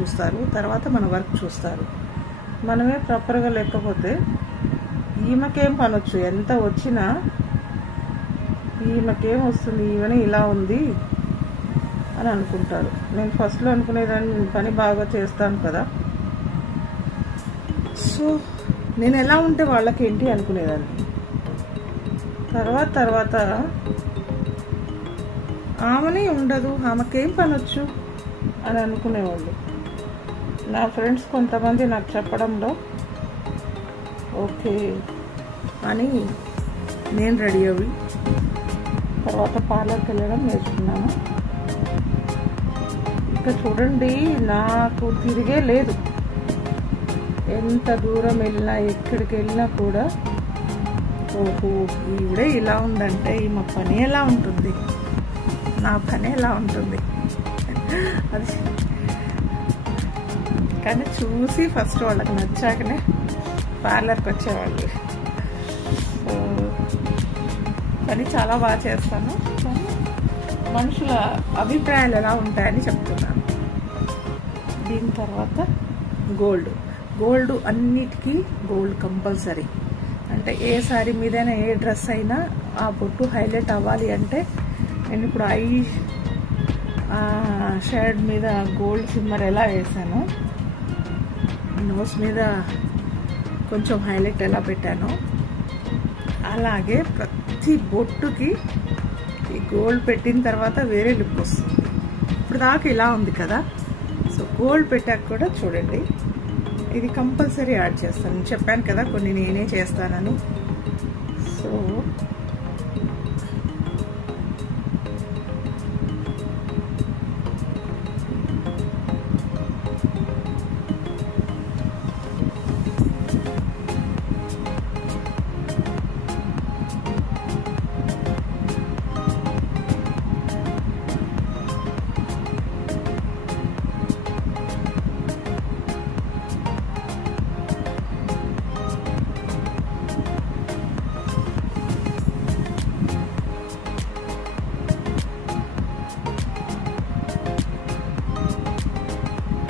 చూస్తారు, తర్వాత మన వర్క్ చూస్తారు. మనమే ప్రాపర్గా లేకపోతే ఈమెకేం పనొచ్చు, ఎంత వచ్చినా ఈమెకేం వస్తుంది, ఈమెనే ఇలా ఉంది అని అనుకుంటారు. నేను ఫస్ట్లో అనుకునేదాన్ని పని బాగా చేస్తాను కదా, సో నేను ఎలా ఉంటే వాళ్ళకేంటి అనుకునేదాన్ని. తర్వాత ఆమెనే ఉండదు, ఆమెకేం పనొచ్చు అని అనుకునేవాళ్ళు. నా ఫ్రెండ్స్ కొంతమంది నాకు చెప్పడంలో ఓకే అని నేను రెడీ అవి తర్వాత పార్లర్కి వెళ్ళడం నేర్చుకున్నాను. ఇక చూడండి, నాకు తిరిగే లేదు. ఎంత దూరం వెళ్ళినా ఎక్కడికి వెళ్ళినా కూడా ఓహో ఈవిడే ఇలా ఉందంటే ఈమె పని ఎలా ఉంటుంది, నా పని ఎలా ఉంటుంది అది. కానీ చూసి ఫస్ట్ వాళ్ళకి నచ్చాకనే పార్లర్కి వచ్చేవాళ్ళు. సో పని చాలా బాగా చేస్తాను, కానీ మనుషుల అభిప్రాయాలు ఎలా ఉంటాయని చెప్తున్నాను. దీని తర్వాత గోల్డ్ అన్నిటికీ గోల్డ్ కంపల్సరీ. అంటే ఏ శారీ మీదైనా ఏ డ్రెస్ అయినా ఆ బొట్టు హైలైట్ అవ్వాలి అంటే నేను ఇప్పుడు ఐ షేడ్ మీద గోల్డ్ సిమ్మర్ ఎలా వేసాను, నోస్ మీద కొంచెం హైలైట్ ఎలా పెట్టానో అలాగే ప్రతి బొట్టుకి ఈ గోల్డ్ పెట్టిన తర్వాత వేరే లుక్ వస్తుంది. ఇప్పుడు దాకా ఇలా ఉంది కదా, సో గోల్డ్ పెట్టాక కూడా చూడండి ఇది కంపల్సరీ యాడ్ చేస్తాను. చెప్పాను కదా కొన్ని నేనే చేస్తానని. సో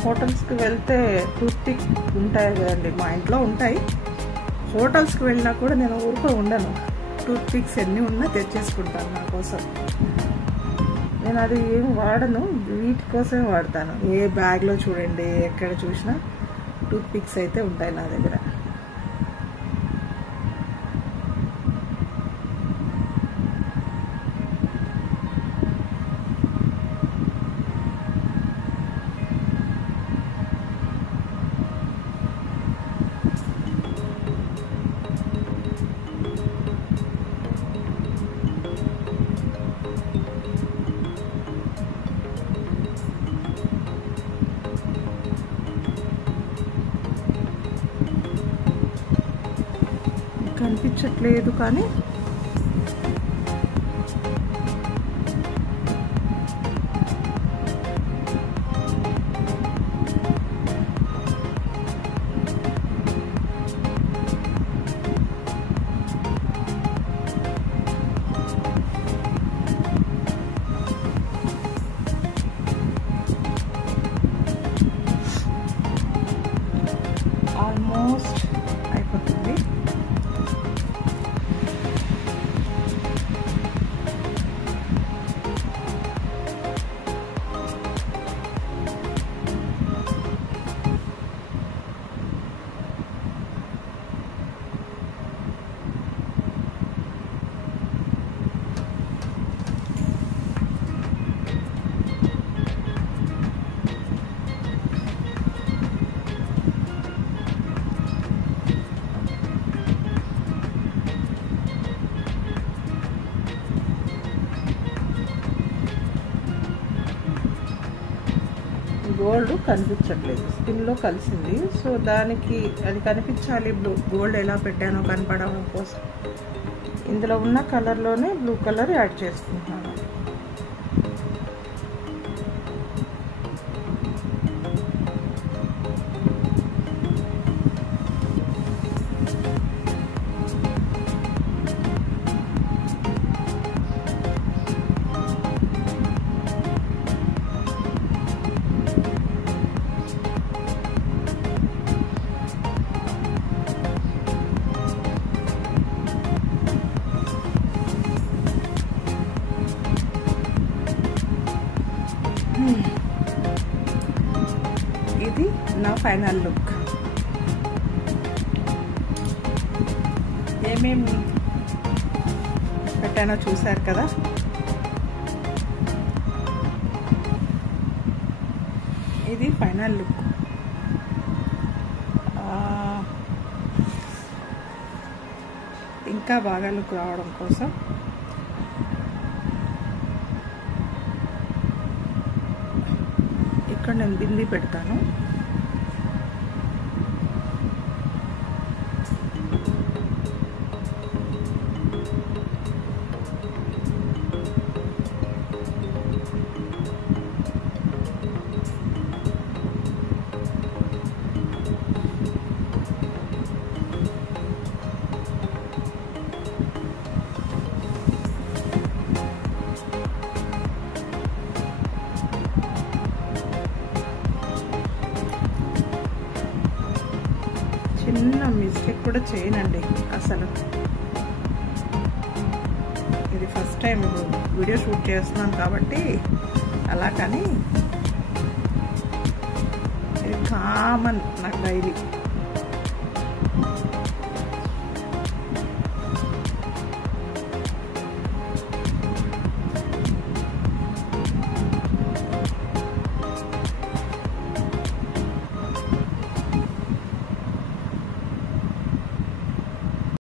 హోటల్స్కి వెళ్తే టూత్పిక్ ఉంటాయి కదండి, మా ఇంట్లో ఉంటాయి. హోటల్స్కి వెళ్ళినా కూడా నేను ఊరికే ఉండను, టూత్పిక్స్ ఎన్ని ఉన్నా తెచ్చేసుకుంటాను నా కోసం. నేను అది ఏం వాడను, వీటి కోసమే వాడతాను. ఏ బ్యాగ్లో చూడండి ఎక్కడ చూసినా టూత్పిక్స్ అయితే ఉంటాయి నా దగ్గర. కనిపించట్లేదు కానీ ఆల్మోస్ట్ అయిపోతుంది. గోల్డ్ కనిపించట్లేదు, స్కిన్లో కలిసింది. సో దానికి అది కనిపించాలి, గోల్డ్ ఎలా పెట్టానో కనపడడం కోసం ఇందులో ఉన్న కలర్లోనే బ్లూ కలర్ యాడ్ చేసుకుంటున్నాను. ఇది నా ఫైనల్ లుక్. ఏమేమి పెట్టానో చూశారు కదా. ఇది ఫైనల్ లుక్. ఇంకా బాగా లుక్ రావడం కోసం ఇక్కడ నేను బిందీ పెడతాను. చిన్న మిస్టేక్ కూడా చేయనండి అసలు. ఇది ఫస్ట్ టైం వీడియో షూట్ చేస్తున్నాను కాబట్టి అలా, కానీ ఇది కామన్ నాకు డైలీ.